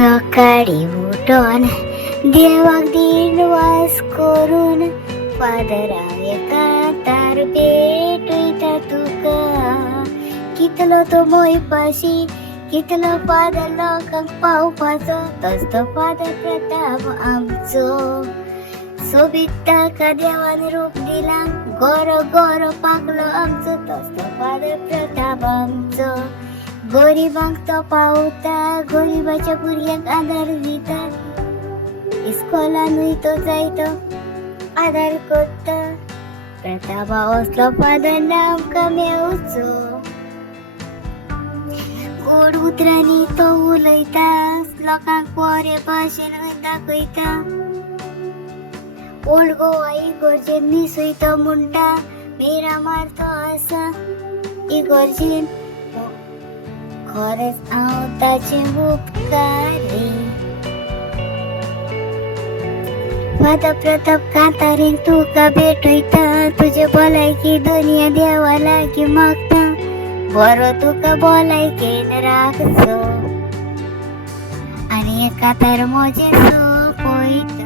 सकाळी उठून देवाक दिनवास करून फादराक एका तार भेटयता तुका. कितलो तो मोयपाशी कितलो फादर लोकांक पावपाचो तोच तो फादर प्रताप आमचो. सोबीत ताका देवान रूप दिला गोरो गोरो पाकलो आमचो तोच तो फादर प्रताप आमचो. गरिबांक तो पावता गरिबाच्या भुरग्यांक आदार दिता. इस्कॉलानूय तो जायतो आदार करता. प्रतापा असलो फादर ना आमकां मेवचो. गोड उतरांनी तो उलयता लोकांक बरे भाशेन दाखयता. ओल्ड गोवा इगर्जेन न्हिसूय तो म्हणटा मिरामार तो आसा इगर्जेन खरेंच हांव ताचे उपकारी. फादर प्रताप कांतारीन तुका भेटयता तुजे भलायकी दुनिया देवा लागीं मागता. बरो तुका भलायकेन राखचो आनी एका तर म्हजें सोपयता.